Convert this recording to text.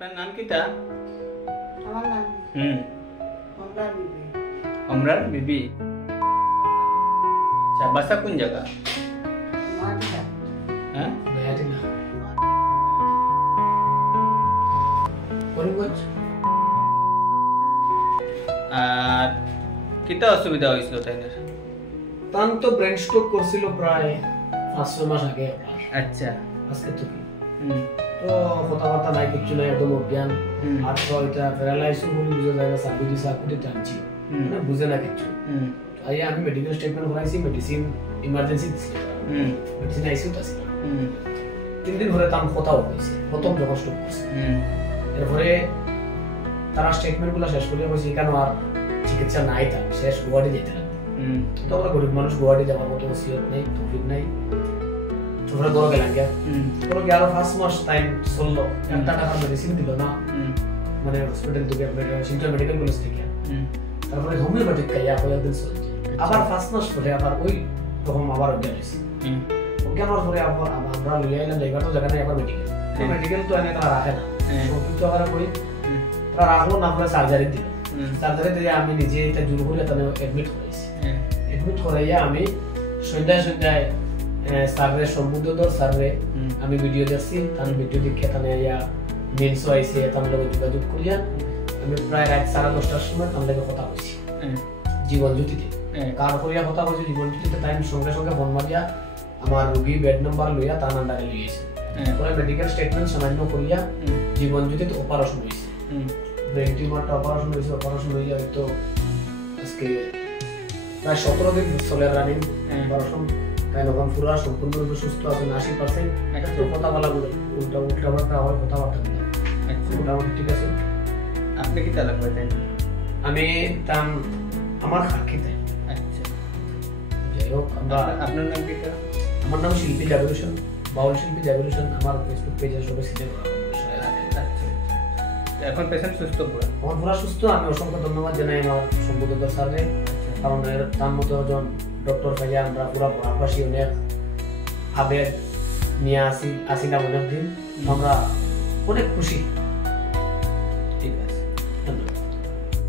আপনার নাম কিটা? আমার নাম অমরার বিবি। অমরার বিবি। আচ্ছা, বাসা কোন জায়গা? মাটিটা। হ্যাঁ, মাটিলা করিমগঞ্জ। আর কিটা অসুবিধা হয়েছিল তাইদের? তান তো ব্রেন স্ট্রোক করছিল প্রায় 5-6 মাস আগে। আচ্ছা। আজকে তো কি হুম তো কথাবার্তা নাই, কিছু নাই, একদম অজ্ঞান। হুম। আর তো এটা প্যারালাইজ বলে বুঝা যায় না, সাবি দিছে আকুতি টানছি, মানে বুঝে না কিছু। হুম আইয়া আমি মেডিকেল স্টেটমেন্ট করাইছি, মেডিসিন ইমার্জেন্সি দিছি, হুম মেডিসিন আইসিউ আছে। হুম 3 দিন ধরে তাম কথাও হয়েছে, প্রথম যখন স্ট্রোক করছে। হুম এরপরে তারা স্টেটমেন্ট গুলো শেষ করে বলছে কেন আর চিকিৎসা নাই, তার শেষ গুয়াহাটি যেতে লাগবে। হুম তো আমরা গরিব মানুষ, গুয়াহাটি যাওয়ার মতো ওসিয়ত নেই, তৌফিক নাই। তারপরে বড় গেলাম গিয়া, বড় গিয়ে আরো 5 মাস টাইম চললো, একটা টাকার মেডিসিন দিল না, মানে হসপিটাল থেকে শিলচর মেডিকেল কলেজ থেকে। তারপরে হোমিওপ্যাথিক খাইয়া কয়েকদিন চলছে, আবার 5 মাস পরে আবার ওই রকম আবার অজ্ঞান হয়েছে। অজ্ঞান হওয়ার পরে আবার আমরা লিয়ে আইলাম, এবার তো জায়গা নেই, আবার মেডিকেল। মেডিকেল তো এনে তারা রাখে না, কিন্তু আবার করি তারা রাখলো না, আমরা সার্জারি দিল। সার্জারি দিয়ে আমি নিজে এটা জোর করে তাহলে অ্যাডমিট করাইছি। অ্যাডমিট করাইয়া আমি সন্ধ্যায় স্যারে সম্বোধন স্যারে আমি ভিডিও দেখছি, তার ভিডিও দেখে তাহলে ইয়া মেলস আইছে, তার লগে যোগাযোগ করিয়া আমি প্রায় রাত 10:30টার সময় তার লগে কথা কইছি জীবন জ্যোতিতে। কার করিয়া কথা কইছি জীবন জ্যোতিতে, টাইম সঙ্গে সঙ্গে ফোন মারিয়া আমার রোগী বেড নাম্বার লইয়া তার নাম্বারে লিয়েছে। পরে মেডিকেল স্টেটমেন্ট সামান্য করিয়া জীবন জ্যোতিতে অপারেশন হইছে, ব্রেন টিউমারটা অপারেশন হইছে। অপারেশন হইয়া তো আজকে প্রায় 17 দিন চলে রানিং অপারেশন। তাই এখন পুরা সম্পূর্ণরূপে সুস্থ আছেন 80%। একটু কথা বলা উল্টাপাল্টা হয়, কথাবার্তা বলে মোটামুটি ঠিক আছে। আপনি কি তালাক পাইতেন? আমি তাম আমার খাকিতে। আচ্ছা, যাই হোক, আপনার নাম কি? আমার নাম শিল্পী জাবির হোসেন, বাউল শিল্পী জাবির হোসেন। আমার ফেসবুক পেজে সবাই সিলেক্ট করা। এখন পেশেন্ট সুস্থ পুরো? আমার পুরা সুস্থ। আমি অসংখ্য ধন্যবাদ জানাই আমার সম্বোধক স্যারকে, কারণ এর তার মতো একজন ডক্টর ভাইয়া আমরা পুরা পড়াশি অনেক আবেগ নিয়ে আসিলাম অনেক দিন। আমরা অনেক খুশি।